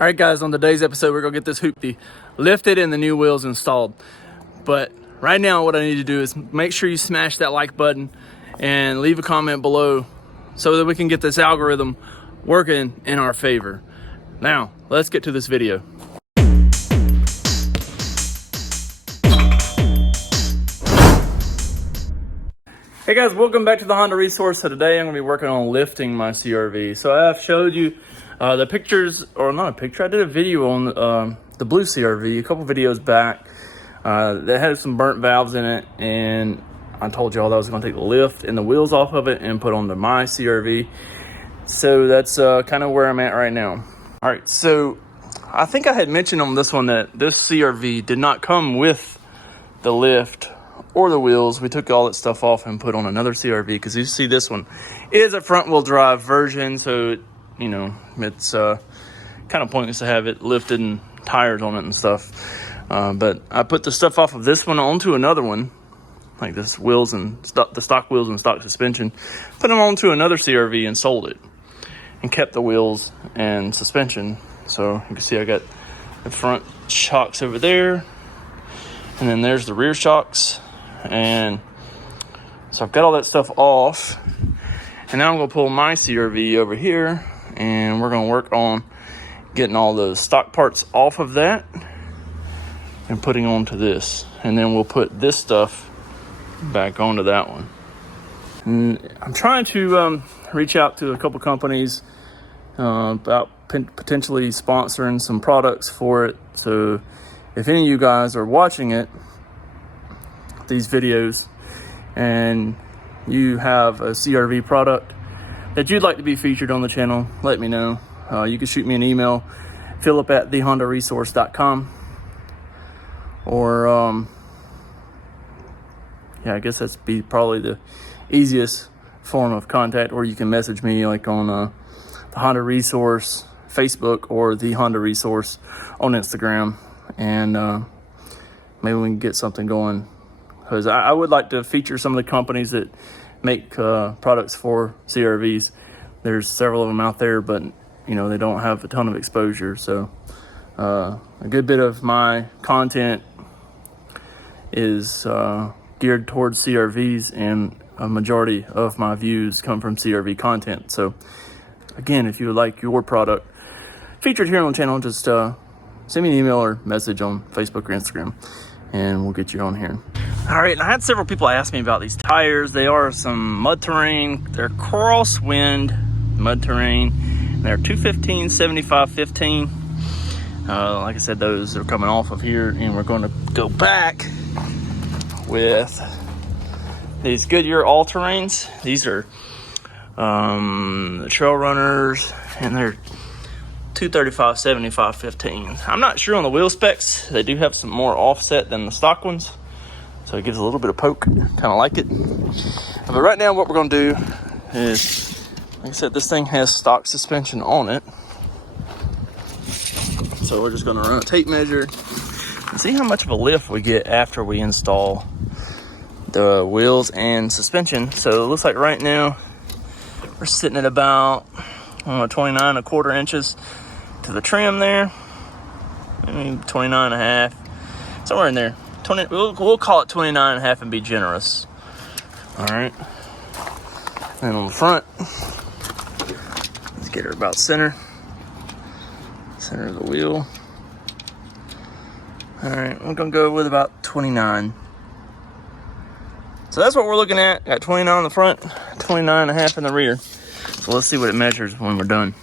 All right, guys, on today's episode, we're gonna get this hoopty lifted and the new wheels installed. But right now, what I need to do is make sure you smash that like button and leave a comment below so that we can get this algorithm working in our favor. Now, let's get to this video. Hey guys, welcome back to the Honda Resource. So today I'm gonna be working on lifting my CRV. So I have showed you the pictures, or not a picture, I did a video on the blue CRV a couple videos back that had some burnt valves in it, and I told you all that I was gonna take the lift and the wheels off of it and put onto my CRV. So that's kind of where I'm at right now. All right, so I think I had mentioned on this one that this CRV did not come with the lift or the wheels. We took all that stuff off and put on another CRV because you see this one is a front wheel drive version, so you know it's kind of pointless to have it lifted and tires on it and stuff. But I put the stuff off of this one onto another one, like this wheels and the stock wheels and stock suspension, put them onto another CRV and sold it, and kept the wheels and suspension. So you can see I got the front shocks over there, and then there's the rear shocks. And so I've got all that stuff off, and now I'm gonna pull my CRV over here, and we're gonna work on getting all those stock parts off of that and putting onto this, and then we'll put this stuff back onto that one. And I'm trying to reach out to a couple companies about potentially sponsoring some products for it. So if any of you guys are watching these videos and you have a CRV product that you'd like to be featured on the channel, let me know. You can shoot me an email, philip@thehondaresource.com, or yeah, I guess that's be probably the easiest form of contact, or you can message me like on the Honda Resource Facebook or the Honda Resource on Instagram, and maybe we can get something going. Because I would like to feature some of the companies that make products for CRVs. There's several of them out there, but you know, they don't have a ton of exposure. So a good bit of my content is geared towards CRVs, and a majority of my views come from CRV content. So again, if you would like your product featured here on the channel, just send me an email or message on Facebook or Instagram, and we'll get you on here. All right, and I had several people ask me about these tires. They are some mud terrain. They're crosswind mud terrain. They're 215 75 15. Like I said, those are coming off of here, and we're going to go back with these Goodyear all-terrains. These are the trail runners, and they're 235 75 15. I'm not sure on the wheel specs. They do have some more offset than the stock ones, so it gives a little bit of poke. Kind of like it. But right now what we're going to do is, like I said, this thing has stock suspension on it, so we're just going to run a tape measure and see how much of a lift we get after we install the wheels and suspension. So it looks like right now we're sitting at about 29.25 inches to the trim there, maybe 29.5, somewhere in there. We'll call it 29.5 and be generous. All right. And on the front, let's get her about center of the wheel. All right, we're gonna go with about 29. So that's what we're looking at. Got 29 on the front, 29.5 in the rear. So let's see what it measures when we're done.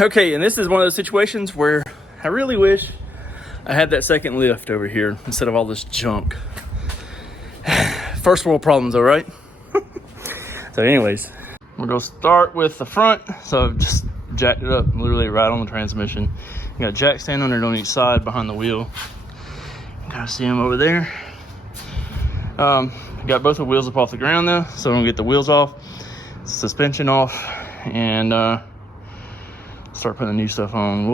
Okay, and this is one of those situations where I really wish I had that second lift over here instead of all this junk. First world problems, all right? So anyways, we're gonna start with the front. So I've just jacked it up literally right on the transmission. You got a jack stand under it on each side behind the wheel. You gotta see them over there. Got both the wheels up off the ground though, so I'm gonna get the wheels off, suspension off, and start putting the new stuff on.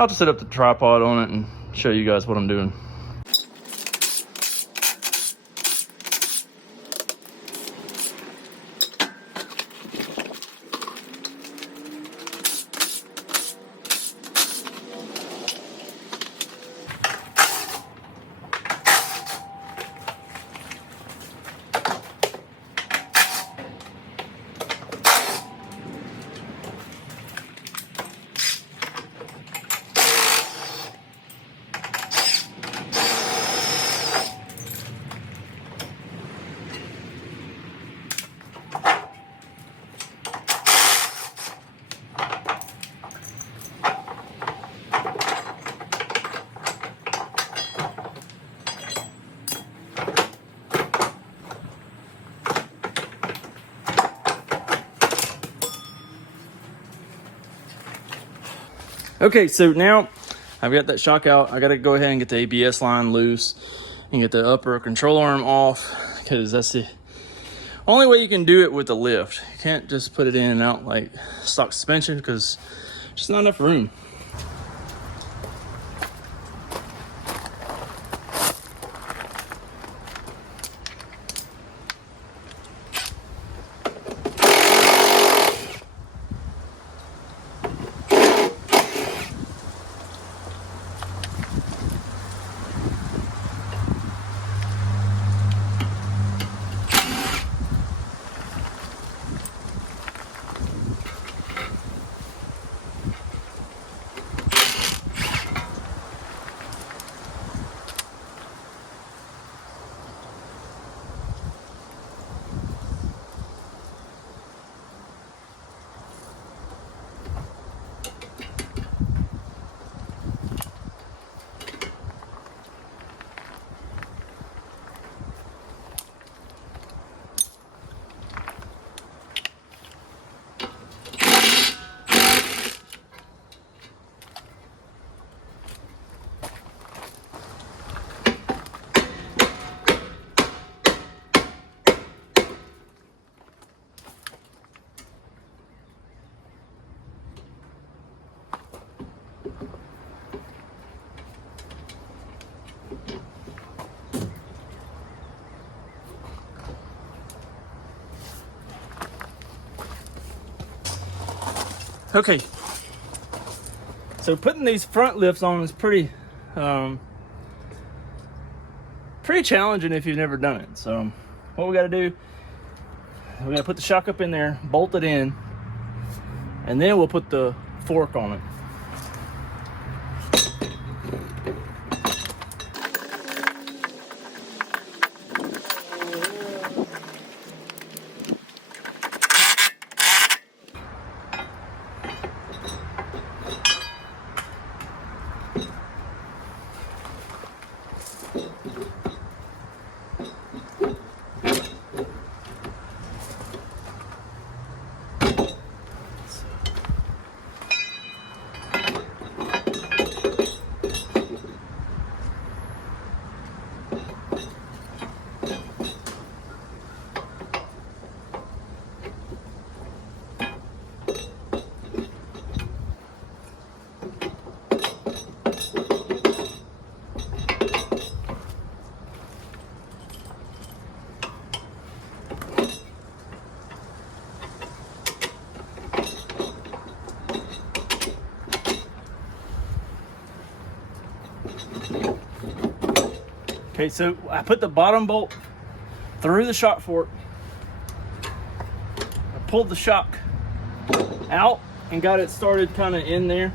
I'll just set up the tripod on it and show you guys what I'm doing. Okay, so now I've got that shock out. I got to go ahead and get the ABS line loose and get the upper control arm off, because that's the only way you can do it with the lift. You can't just put it in and out like stock suspension, because there's just not enough room. Okay, so putting these front lifts on is pretty challenging if you've never done it. So what we got to do, we got to put the shock up in there, bolt it in, and then we'll put the fork on it. Okay, so I put the bottom bolt through the shock fork. I pulled the shock out and got it started kind of in there.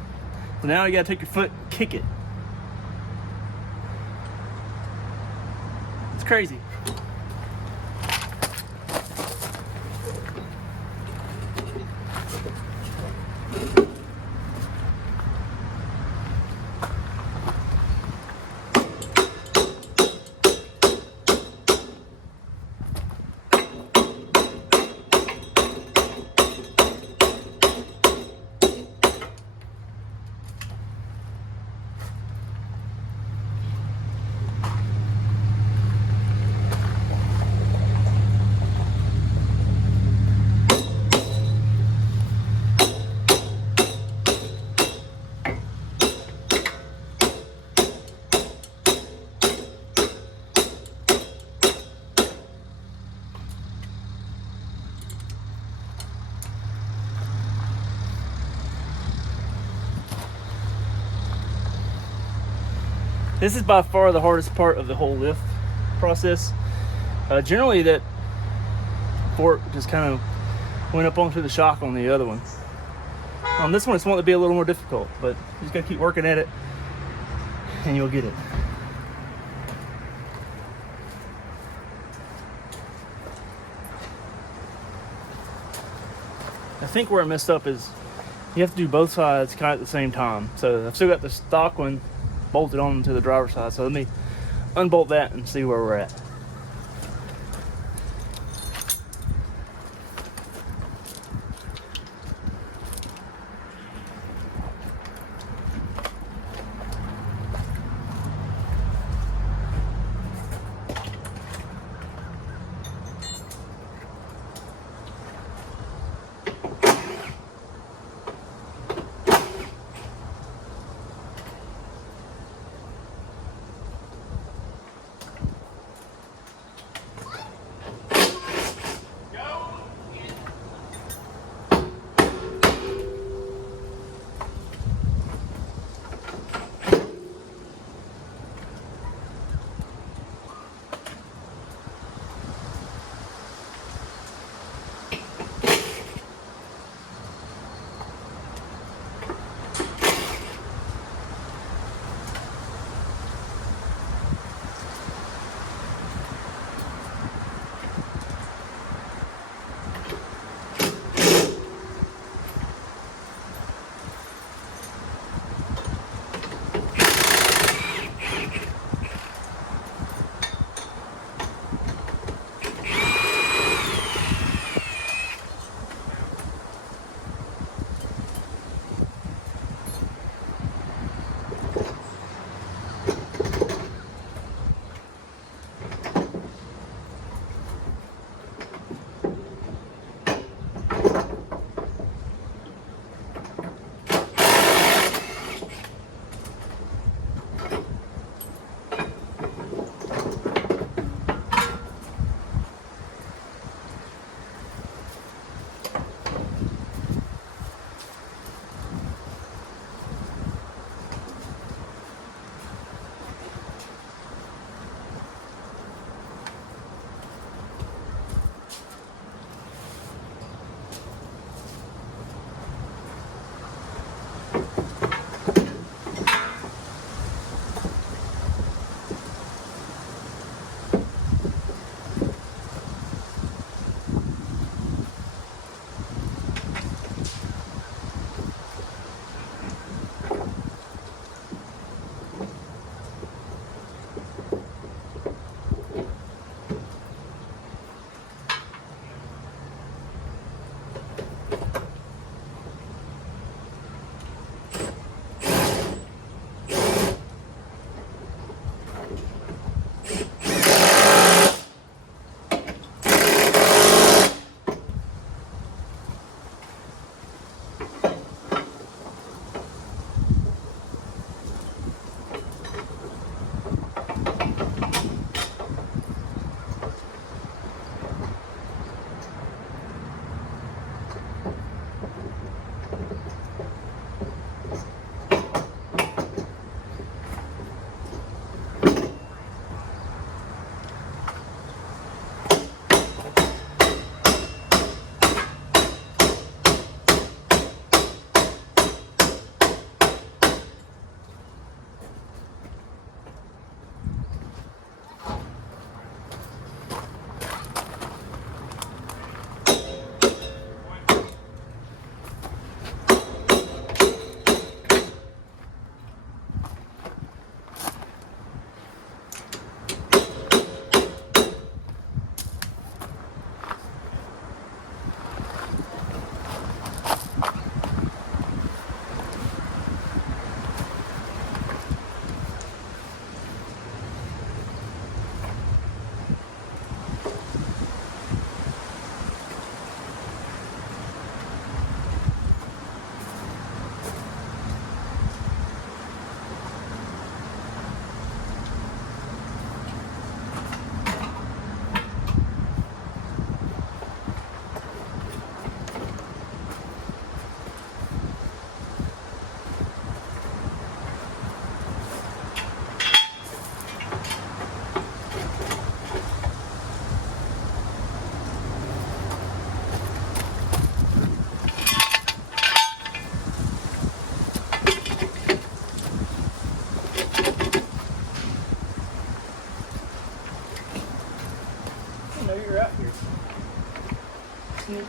So now you gotta take your foot and kick it. It's crazy. This is by far the hardest part of the whole lift process. Generally that fork just kind of went up onto the shock on the other one. On this one it's wanting to be a little more difficult, but you just gotta keep working at it and you'll get it. I think where I messed up is you have to do both sides kind of at the same time. So I've still got the stock one bolted on to the driver's side. So let me unbolt that and see where we're at.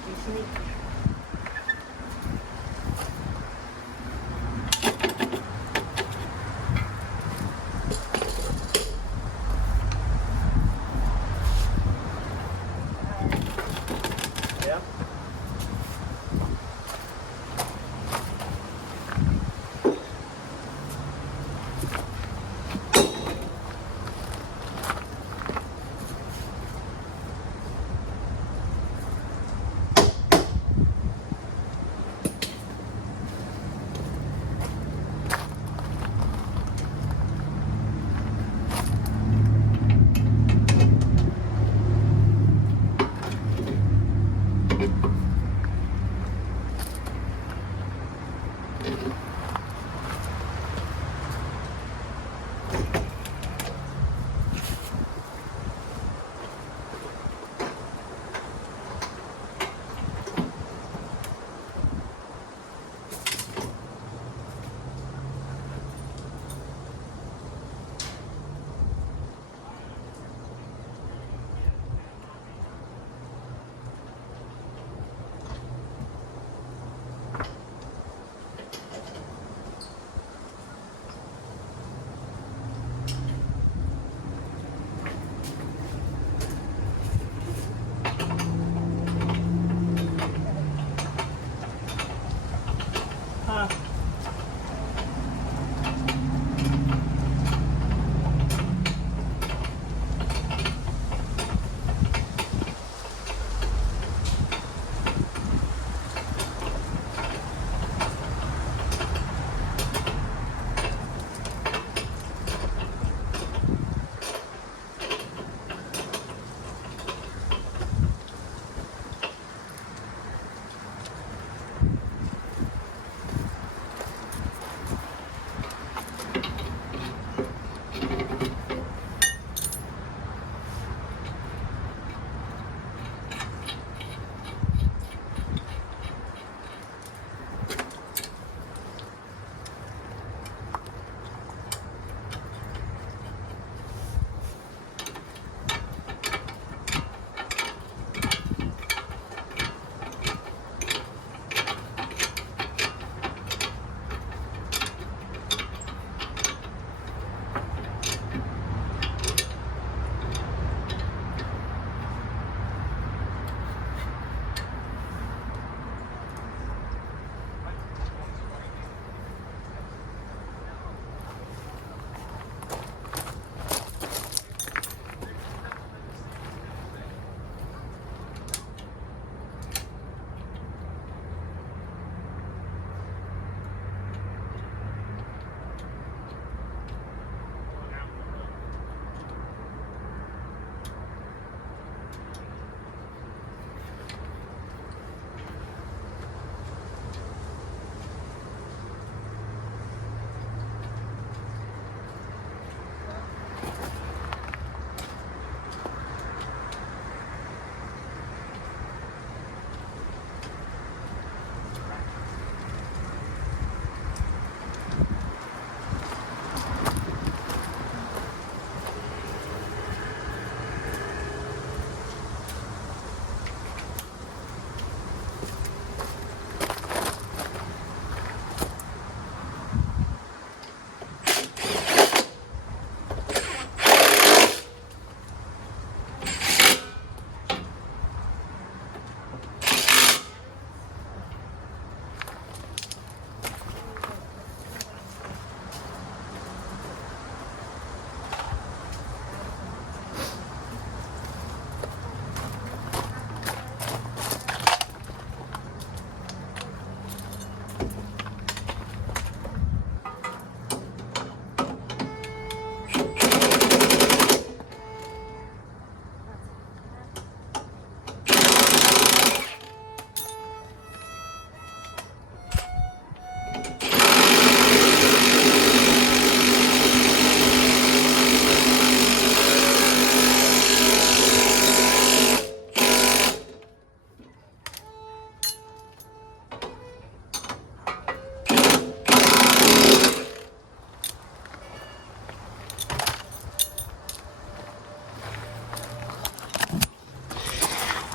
Yeah. Huh.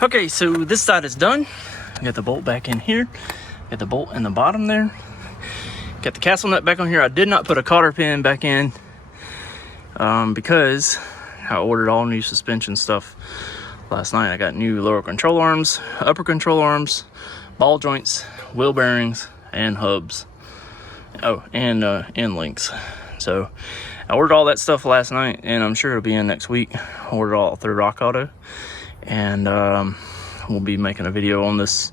Okay, so this side is done. I got the bolt back in here. Got the bolt in the bottom there. Got the castle nut back on here. I did not put a cotter pin back in because I ordered all new suspension stuff last night. I got new lower control arms, upper control arms, ball joints, wheel bearings, and hubs. Oh, and end links. So I ordered all that stuff last night, and I'm sure it'll be in next week. I ordered all through Rock Auto, and we'll be making a video on this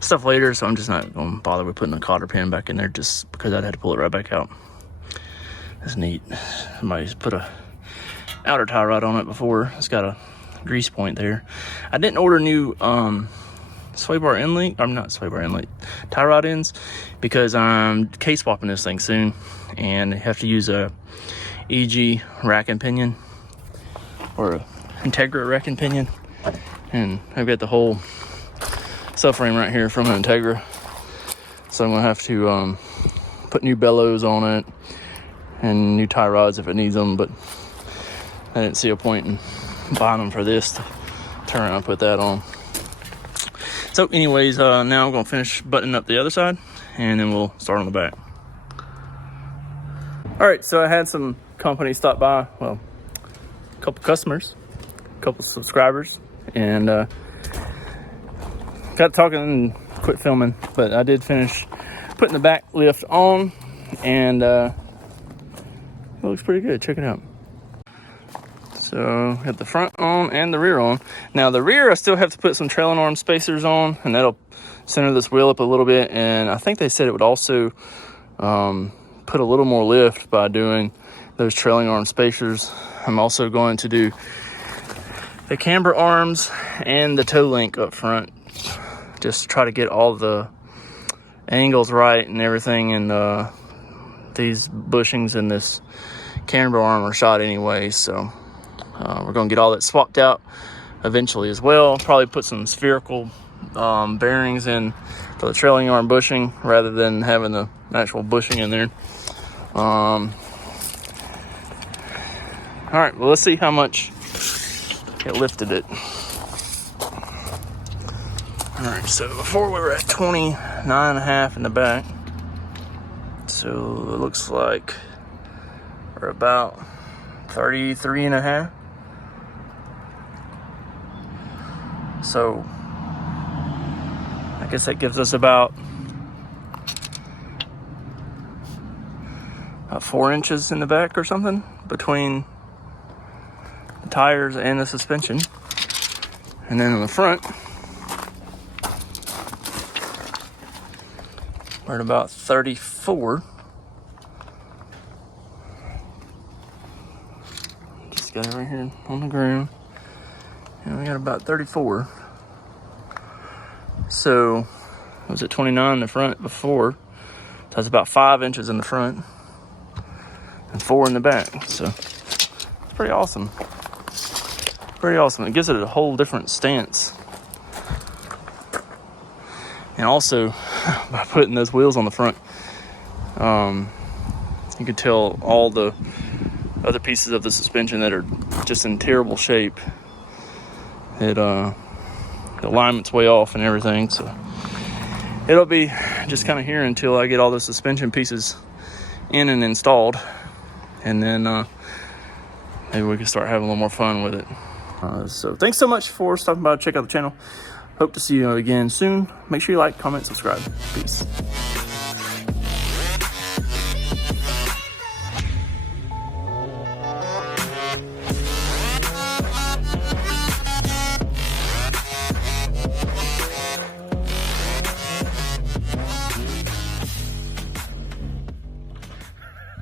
stuff later, so I'm just not going to bother with putting a cotter pin back in there just because I'd had to pull it right back out. That's neat. Somebody's put a outer tie rod on it before. It's got a grease point there. I didn't order new sway bar end link. I'm not sway bar end link, tie rod ends, because I'm case swapping this thing soon, and I have to use a EG rack and pinion or a Integra rack and pinion, and I've got the whole subframe right here from an Integra, so I'm gonna have to put new bellows on it and new tie rods if it needs them, but I didn't see a point in buying them for this to turn around and put that on. So anyways, now I'm gonna finish buttoning up the other side, and then we'll start on the back. All right, so I had some company stop by, well, a couple customers, a couple subscribers, and got talking and quit filming, but I did finish putting the back lift on, and it looks pretty good. Check it out. So got the front on and the rear on. Now the rear, I still have to put some trailing arm spacers on, and that'll center this wheel up a little bit, and I think they said it would also put a little more lift by doing those trailing arm spacers. I'm also going to do the camber arms and the toe link up front, just to try to get all the angles right and everything, and these bushings and this camber arm are shot anyway, so we're going to get all that swapped out eventually as well. Probably put some spherical bearings in for the trailing arm bushing rather than having the actual bushing in there. All right, well, let's see how much it lifted it. All right, so before we were at 29.5 in the back, so it looks like we're about 33.5. So I guess that gives us about 4 inches in the back or something between the tires and the suspension. And then on the front, we're at about 34. Just got it right here on the ground. And we got about 34. So I was at 29 in the front before. So that's about 5 inches in the front and 4 in the back. So it's pretty awesome. Pretty awesome. It gives it a whole different stance. And also, by putting those wheels on the front, you can tell all the other pieces of the suspension that are just in terrible shape. The alignment's way off and everything, so it'll be just kind of here until I get all the suspension pieces in and installed, and then maybe we can start having a little more fun with it. So thanks so much for stopping by. Check out the channel. Hope to see you again soon. Make sure you like, comment, subscribe. Peace.